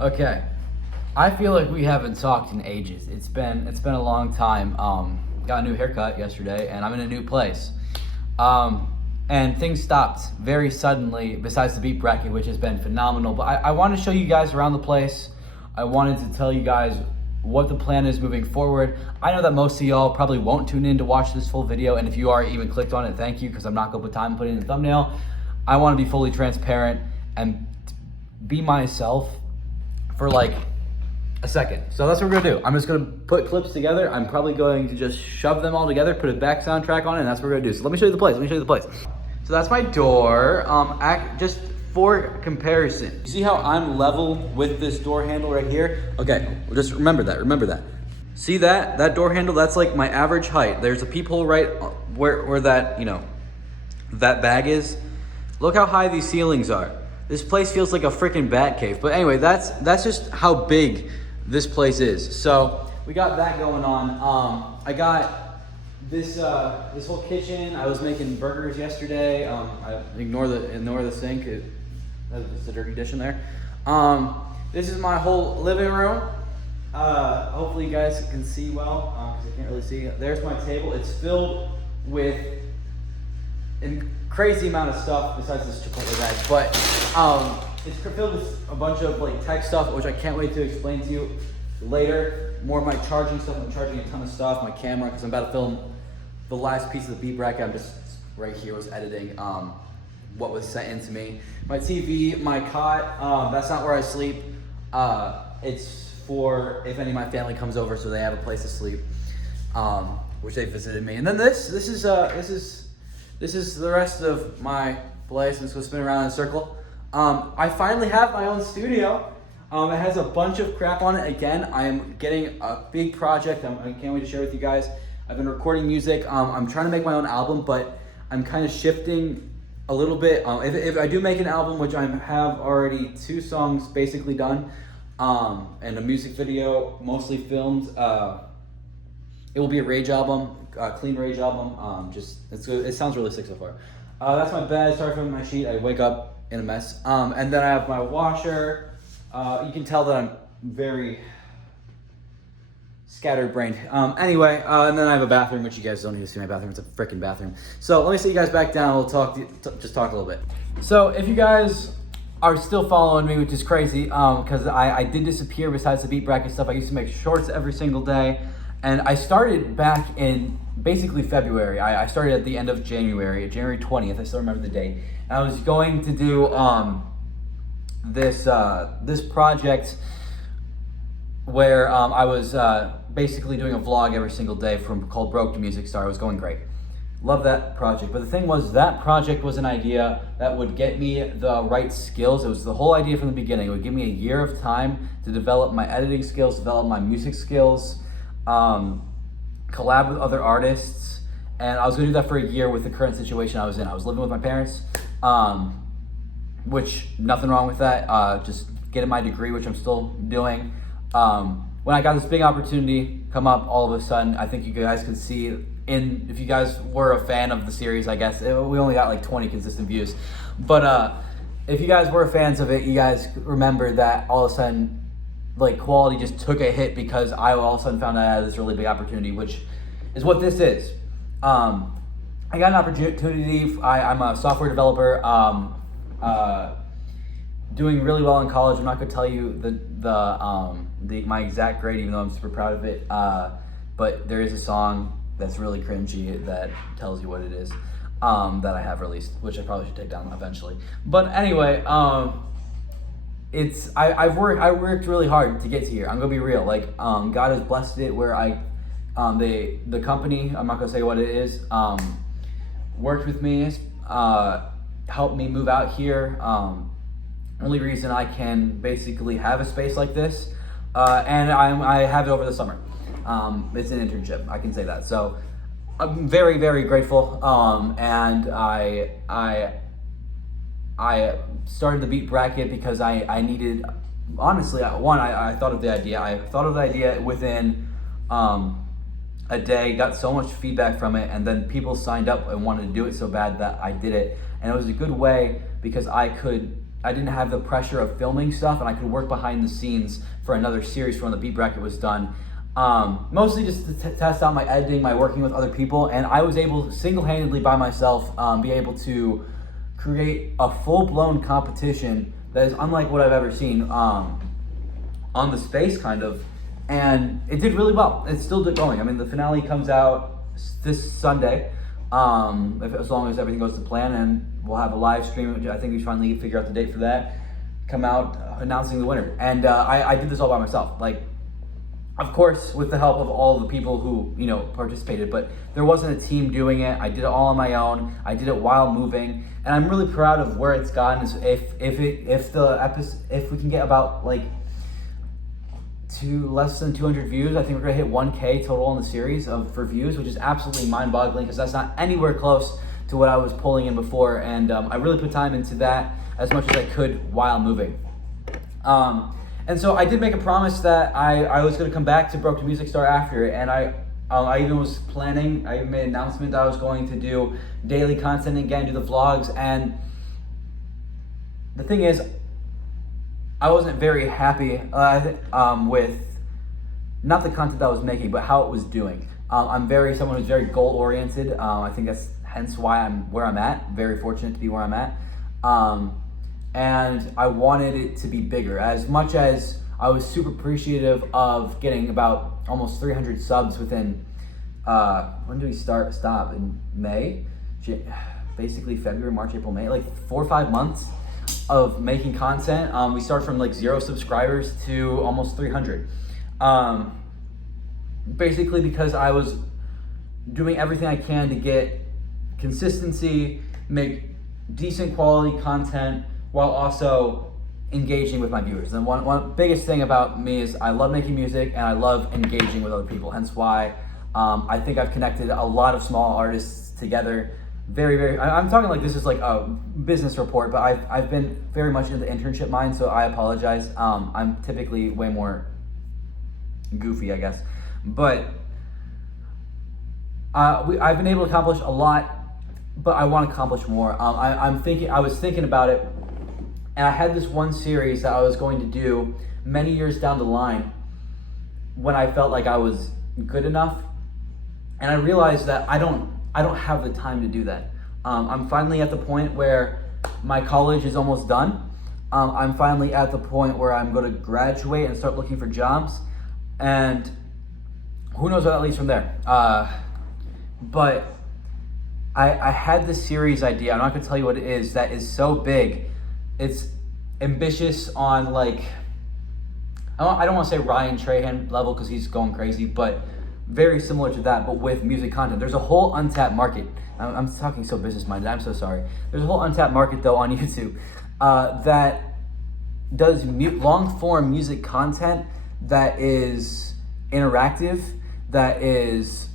Okay. I feel like we haven't talked in ages. It's been a long time. Got a new haircut yesterday, and I'm in a new place. And things stopped very suddenly. Besides the beat bracket, which has been phenomenal, but I want to show you guys around the place. I wanted to tell you guys what the plan is moving forward. I know that most of y'all probably won't tune in to watch this full video, and if you are even clicked on it, thank you, because I'm not gonna put time putting in the thumbnail. I want to be fully transparent and be myself for like a second. So that's what we're gonna do. I'm just gonna put clips together. I'm probably going to just shove them all together, put a back soundtrack on it, and that's what we're gonna do. So let me show you the place. So that's my door. Just for comparison, you see how I'm level with this door handle right here? Okay, just remember that. See that door handle? That's like my average height. There's a peephole right where that, that bag is. Look how high these ceilings are. This place feels like a freaking bat cave. But anyway, that's just how big this place is. So we got that going on. I got this whole kitchen. I was making burgers yesterday. I ignore the sink. There's a dirty dish in there. This is my whole living room. Hopefully you guys can see well, because I can't really see. There's my table. It's filled with a crazy amount of stuff besides this Chipotle bag, but it's filled with a bunch of like tech stuff, which I can't wait to explain to you later. More of my charging stuff. I'm charging a ton of stuff. My camera, because I'm about to film the last piece of the beat bracket. I'm just right here was editing what was sent in to me. My TV, my cot. That's not where I sleep. It's for if any of my family comes over, so they have a place to sleep, which they visited me. And then this is the rest of my place. I'm just gonna spin around in a circle. I finally have my own studio. It has a bunch of crap on it. Again, I am getting a big project. I can't wait to share with you guys. I've been recording music. I'm trying to make my own album, but I'm kind of shifting a little bit. If I do make an album, which I have already 2 songs basically done, and a music video mostly filmed, it will be a Rage album, a clean Rage album. It sounds really sick so far. That's my bed. Sorry for my sheet. I wake up in a mess. And then I have my washer. You can tell that I'm very scatterbrained. Anyway, and then I have a bathroom, which you guys don't need to see my bathroom. It's a freaking bathroom. So let me sit you guys back down. We'll talk. Just talk a little bit. So if you guys are still following me, which is crazy, because I did disappear. Besides the beat bracket stuff, I used to make shorts every single day. And I started back in basically February. I started at the end of January 20th. I still remember the date. And I was going to do this project where I was basically doing a vlog every single day called Broke to Music Star. It was going great. Love that project. But the thing was, that project was an idea that would get me the right skills. It was the whole idea from the beginning. It would give me a year of time to develop my editing skills, develop my music skills, collab with other artists, and I was gonna do that for a year with the current situation I was in. I was living with my parents, which nothing wrong with that, just getting my degree, which I'm still doing. When I got this big opportunity come up all of a sudden, I think you guys could see if you guys were a fan of the series, I guess, we only got like 20 consistent views, but if you guys were fans of it, you guys remember that all of a sudden, like, quality just took a hit because I all of a sudden found out I had this really big opportunity, which is what this is. I got an opportunity. I'm a software developer, doing really well in college. I'm not gonna tell you my exact grade, even though I'm super proud of it. But there is a song that's really cringy that tells you what it is, that I have released, which I probably should take down eventually. But anyway, I worked really hard to get to here. I'm gonna be real. Like, God has blessed it where the company, I'm not gonna say what it is, worked with me, helped me move out here. Only reason I can basically have a space like this, and I have it over the summer. It's an internship, I can say that. So I'm very, very grateful. And I started the beat bracket because I needed, honestly, I thought of the idea. I thought of the idea within a day, got so much feedback from it, and then people signed up and wanted to do it so bad that I did it. And it was a good way because I could I didn't have the pressure of filming stuff, and I could work behind the scenes for another series for when the Beat Bracket was done. Mostly just to test out my editing, my working with other people, and I was able single-handedly by myself be able to create a full-blown competition that is unlike what I've ever seen on the space, kind of, and it did really well. It's still going. I mean, the finale comes out this Sunday, as long as everything goes to plan, and we'll have a live stream. I think we should finally figure out the date for that. Come out announcing the winner, and I did this all by myself. Like, of course, with the help of all the people who participated, but there wasn't a team doing it. I did it all on my own. I did it while moving, and I'm really proud of where it's gotten. If we can get about like less than 200 views, I think we're gonna hit 1K total on the series for views, which is absolutely mind-boggling because that's not anywhere close to what I was pulling in before, and I really put time into that as much as I could while moving. And so I did make a promise that I was going to come back to Broke to Music Star after it, and I even was planning, I made an announcement that I was going to do daily content again, do the vlogs, and the thing is, I wasn't very happy with not the content that I was making, but how it was doing. I'm someone who's very goal-oriented. I think that's hence why I'm where I'm at, very fortunate to be where I'm at. And I wanted it to be bigger. As much as I was super appreciative of getting about almost 300 subs within, when did we stop? In May? Basically February, March, April, May, like 4 or 5 months of making content. We started from like 0 subscribers to almost 300. Basically because I was doing everything I can to get consistency, make decent quality content, while also engaging with my viewers. And one biggest thing about me is I love making music and I love engaging with other people. Hence why I think I've connected a lot of small artists together. I'm talking like this is like a business report, but I've been very much in the internship mind, so I apologize. I'm typically way more goofy, I guess. But I've been able to accomplish a lot, but I want to accomplish more. I was thinking about it, and I had this one series that I was going to do many years down the line when I felt like I was good enough, and I realized that I don't have the time to do that. I'm finally at the point where my college is almost done. I'm finally at the point where I'm going to graduate and start looking for jobs, and who knows what that leads from there. But I had this series idea. I'm not gonna tell you what it is. That is so big. It's ambitious on like, I don't want to say Ryan Trahan level because he's going crazy, but very similar to that, but with music content. There's a whole untapped market. I'm talking so business minded. I'm so sorry. There's a whole untapped market though on YouTube that does long form music content that is interactive, that is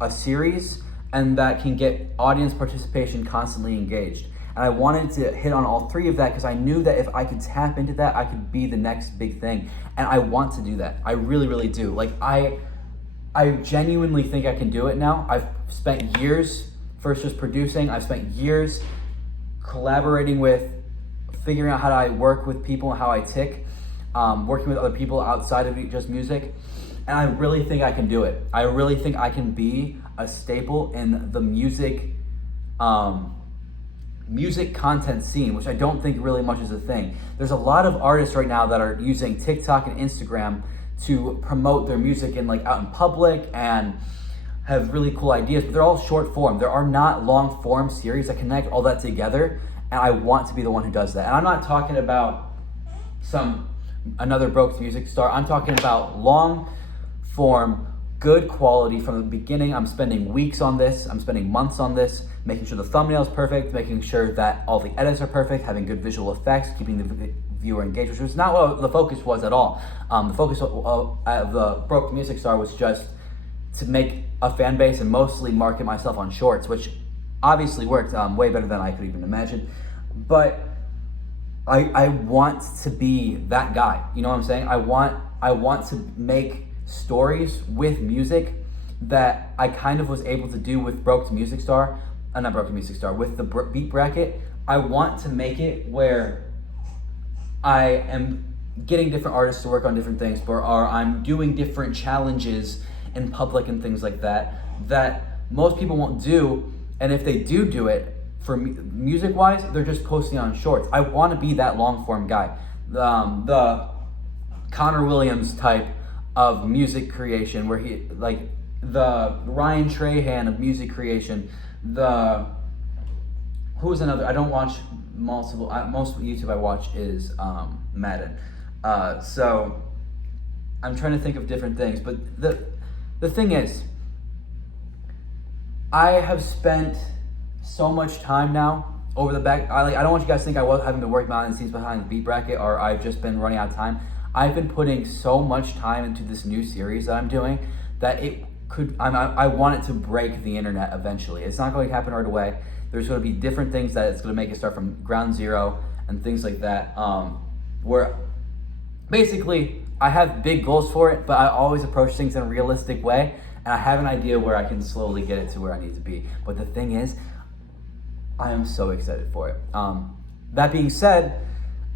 a series, and that can get audience participation constantly engaged. And I wanted to hit on all three of that because I knew that if I could tap into that, I could be the next big thing. And I want to do that. I really, really do. Like I genuinely think I can do it now. I've spent years first just producing. I've spent years collaborating with, figuring out how I work with people and how I tick, working with other people outside of just music. And I really think I can do it. I really think I can be a staple in the music content scene, which I don't think really much is a thing. There's a lot of artists right now that are using TikTok and Instagram to promote their music and like out in public and have really cool ideas, but they're all short form. There are not long form series that connect all that together, and I want to be the one who does that. And I'm not talking about another Broke Music Star. I'm talking about long form, good quality from the beginning. I'm spending weeks on this. I'm spending months on this, making sure the thumbnail is perfect, making sure that all the edits are perfect, having good visual effects, keeping the viewer engaged, which was not what the focus was at all. The focus of the Broke Music Star was just to make a fan base and mostly market myself on shorts, which obviously worked way better than I could even imagine. But I want to be that guy. You know what I'm saying? I want to make stories with music that I kind of was able to do with Broke to Music Star, not Broken Music Star, with the beat bracket, I want to make it where I am getting different artists to work on different things, or I'm doing different challenges in public and things like that most people won't do. And if they do it, for music wise, they're just posting on shorts. I want to be that long form guy, the Connor Williams type of music creation, where he, like, the Ryan Trahan of music creation, who's another? I don't watch most YouTube I watch is Madden. So I'm trying to think of different things, but the thing is, I have spent so much time now over the back. I don't want you guys to think I haven't been working behind the scenes behind the beat bracket, or I've just been running out of time. I've been putting so much time into this new series that I'm doing that I want it to break the internet eventually. It's not going to happen right away. There's going to be different things that it's going to make it start from ground zero and things like that. Where basically I have big goals for it, but I always approach things in a realistic way, and I have an idea where I can slowly get it to where I need to be. But the thing is, I am so excited for it. That being said,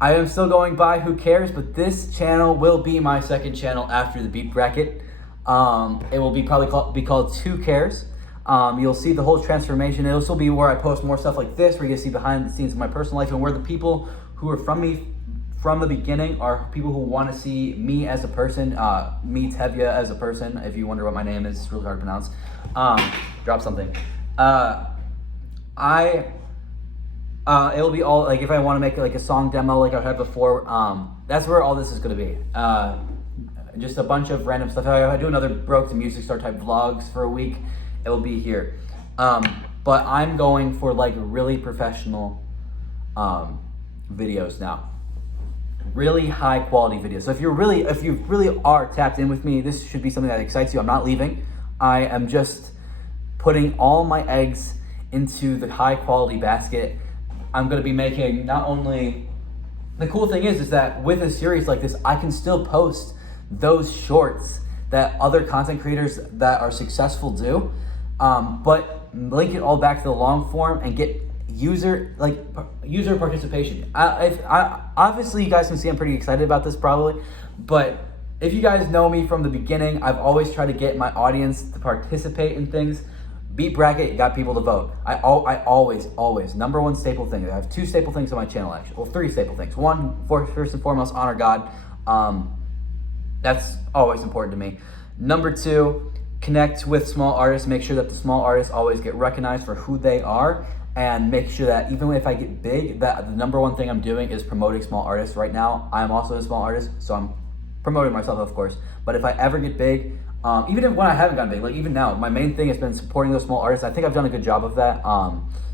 I am still going by Who Cares, but this channel will be my second channel after the beat bracket. It will be called Who Cares. You'll see the whole transformation. It'll still be where I post more stuff like this, where you can see behind the scenes of my personal life, and where the people who are from me from the beginning are people who want to see me as a person, me Tevye as a person. If you wonder what my name is, it's really hard to pronounce. Drop something. It'll be all, like, if I want to make like a song demo like I had before, that's where all this is going to be. Just a bunch of random stuff. If I do another Broke the Music Star type vlogs for a week, it will be here. But I'm going for like really professional videos now. Really high quality videos. So if you really are tapped in with me, this should be something that excites you. I'm not leaving. I am just putting all my eggs into the high quality basket. I'm going to be making not only, the cool thing is that with a series like this, I can still post those shorts that other content creators that are successful do, but link it all back to the long form and get user participation. I obviously, you guys can see I'm pretty excited about this probably, but if you guys know me from the beginning, I've always tried to get my audience to participate in things. Beat bracket got people to vote. I always, number one staple thing. I have two staple things on my channel, actually. Well, three staple things. One, first and foremost, honor God. That's always important to me. Number two, connect with small artists. Make sure that the small artists always get recognized for who they are, and make sure that even if I get big, that the number one thing I'm doing is promoting small artists. Right now, I'm also a small artist, so I'm promoting myself, of course. But if I ever get big, even when I haven't gotten big, like even now, my main thing has been supporting those small artists. I think I've done a good job of that.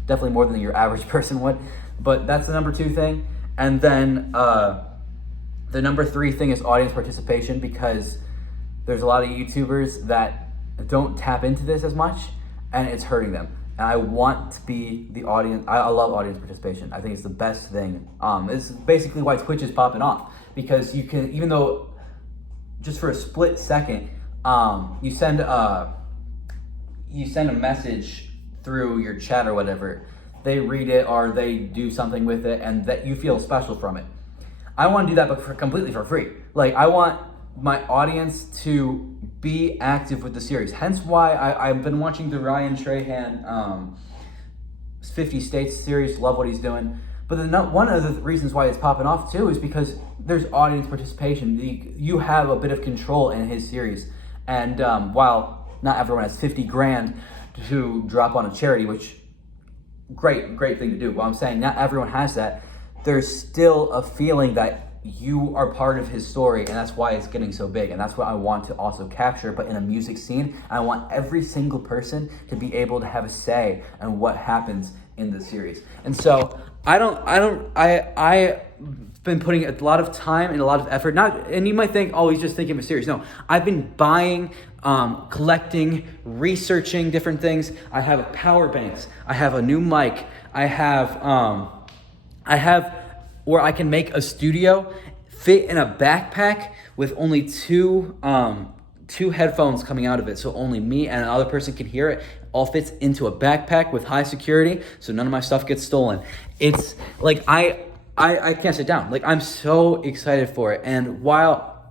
Definitely more than your average person would. But that's the number two thing. And then the number three thing is audience participation, because there's a lot of YouTubers that don't tap into this as much, and it's hurting them. And I want to be the audience. I love audience participation. I think it's the best thing. It's basically why Twitch is popping off, because you can, even though just for a split second, you send a message through your chat or whatever, they read it or they do something with it, and that you feel special from it. I want to do that, but completely for free. Like, I want my audience to be active with the series. Hence why I've been watching the Ryan Trahan 50 States series. Love what he's doing. But one of the reasons why it's popping off too is because there's audience participation. You have a bit of control in his series. And while not everyone has 50 grand to drop on a charity, which great thing to do. Well, I'm saying not everyone has that. There's still a feeling that you are part of his story, and that's why it's getting so big. And that's what I want to also capture, but in a music scene. I want every single person to be able to have a say in what happens in the series. And so I've been putting a lot of time and a lot of effort. And you might think, oh, he's just thinking of a series. No, I've been buying, collecting, researching different things. I have power banks. I have a new mic. I have where I can make a studio fit in a backpack with only two headphones coming out of it, so only me and another person can hear it. all fits into a backpack with high security, so none of my stuff gets stolen. It's like I can't sit down. Like, I'm so excited for it. And while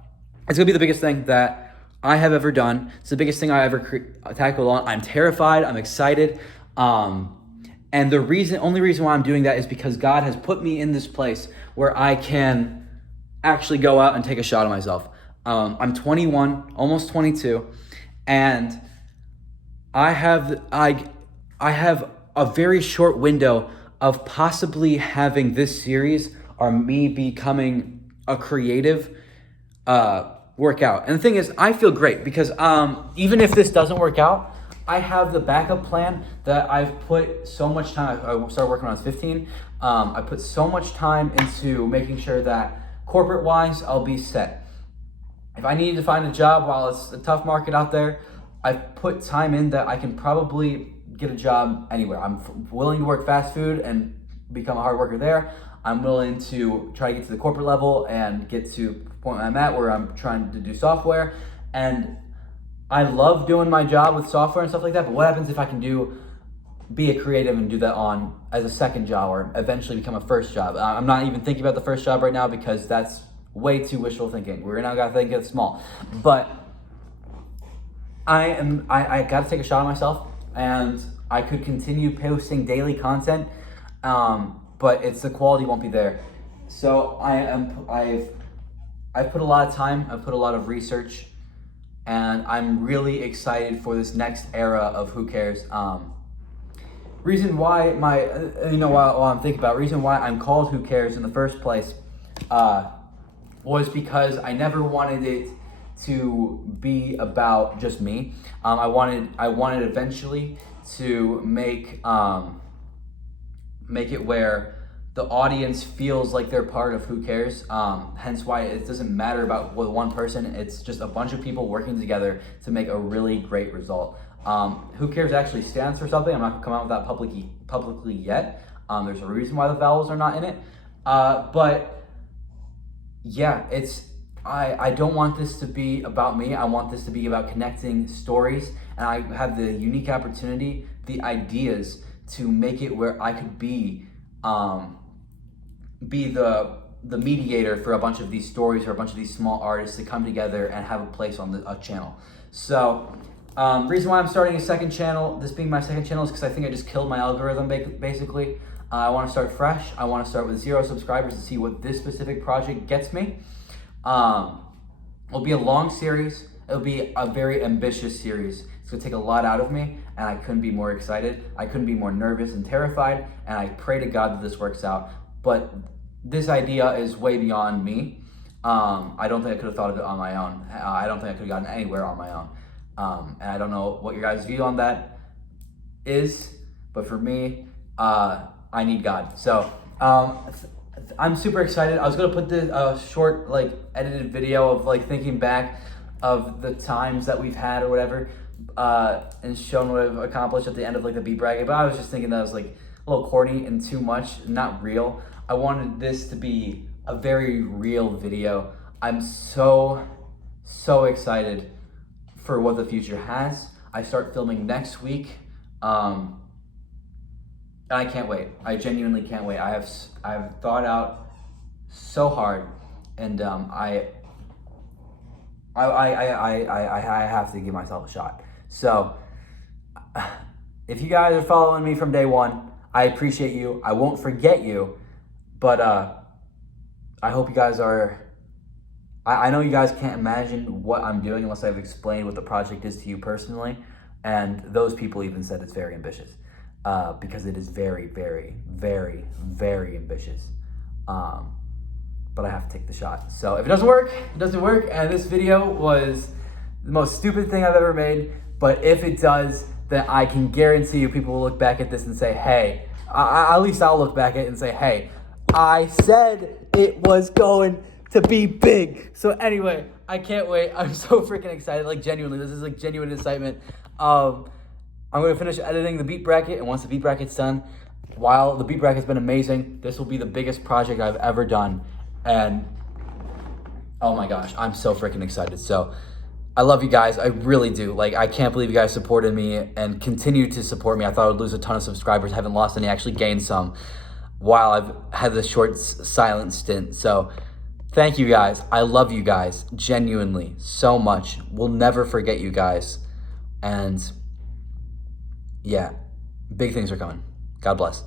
it's gonna be the biggest thing that I have ever done, it's the biggest thing I ever tackled on, I'm terrified, I'm excited. And the only reason why I'm doing that is because God has put me in this place where I can actually go out and take a shot at myself. I'm 21, almost 22, and I have a very short window of possibly having this series or me becoming a creative workout. And the thing is, I feel great because even if this doesn't work out, I have the backup plan that I've put so much time. I started working when I was 15. I put so much time into making sure that corporate-wise, I'll be set. If I need to find a job while it's a tough market out there, I've put time in that I can probably get a job anywhere. I'm willing to work fast food and become a hard worker there. I'm willing to try to get to the corporate level and get to the point I'm at where I'm trying to do software. And I love doing my job with software and stuff like that, but what happens if I can be a creative and do that as a second job or eventually become a first job? I'm not even thinking about the first job right now because that's way too wishful thinking. We're not gonna think it's small. But I gotta take a shot at myself, and I could continue posting daily content, but the quality won't be there. So I've put a lot of time, I've put a lot of research, and I'm really excited for this next era of Who Cares. Reason why while I'm thinking about it, reason why I'm called Who Cares in the first place was because I never wanted it to be about just me. I wanted eventually to make it where the audience feels like they're part of Who Cares. Hence why it doesn't matter about one person. It's just a bunch of people working together to make a really great result. Who Cares actually stands for something. I'm not gonna come out with that publicly yet. There's a reason why the vowels are not in it. But yeah, I don't want this to be about me. I want this to be about connecting stories, and I have the unique opportunity, the ideas to make it where I could be the mediator for a bunch of these stories or a bunch of these small artists to come together and have a place on a channel. So reason why I'm starting a second channel, this being my second channel, is because I think I just killed my algorithm basically. I want to start fresh. I want to start with 0 subscribers to see what this specific project gets me. It'll be a long series. It'll be a very ambitious series. It's gonna take a lot out of me, and I couldn't be more excited. I couldn't be more nervous and terrified, and I pray to God that this works out. But this idea is way beyond me. I don't think I could have thought of it on my own. I don't think I could have gotten anywhere on my own. And I don't know what your guys' view on that is, but for me, I need God. So I'm super excited. I was gonna put the short edited video of thinking back of the times that we've had or whatever, and showing what I've accomplished at the end of the beat bracket. But I was just thinking that was a little corny and too much, not real. I wanted this to be a very real video. I'm so excited for what the future has. I start filming next week. And I can't wait. I genuinely can't wait. I've thought out so hard, and I have to give myself a shot. So if you guys are following me from day one, I appreciate you. I won't forget you, but I hope you guys are. I know you guys can't imagine what I'm doing unless I've explained what the project is to you personally, and those people even said it's very ambitious. Because it is very, very, very, very ambitious. But I have to take the shot. So if it doesn't work, it doesn't work. And this video was the most stupid thing I've ever made. But if it does, then I can guarantee you people will look back at this and say, hey, at least I'll look back at it and say, hey, I said it was going to be big. So anyway, I can't wait. I'm so freaking excited. Genuinely, this is genuine excitement. I'm going to finish editing the beat bracket, and once the beat bracket's done, while the beat bracket's been amazing, this will be the biggest project I've ever done, and oh my gosh, I'm so freaking excited. So I love you guys. I really do. Like, I can't believe you guys supported me and continue to support me. I thought I would lose a ton of subscribers. Haven't lost any, actually gained some while I've had this short silent stint. So thank you guys. I love you guys genuinely so much. We'll never forget you guys. And yeah, big things are coming. God bless.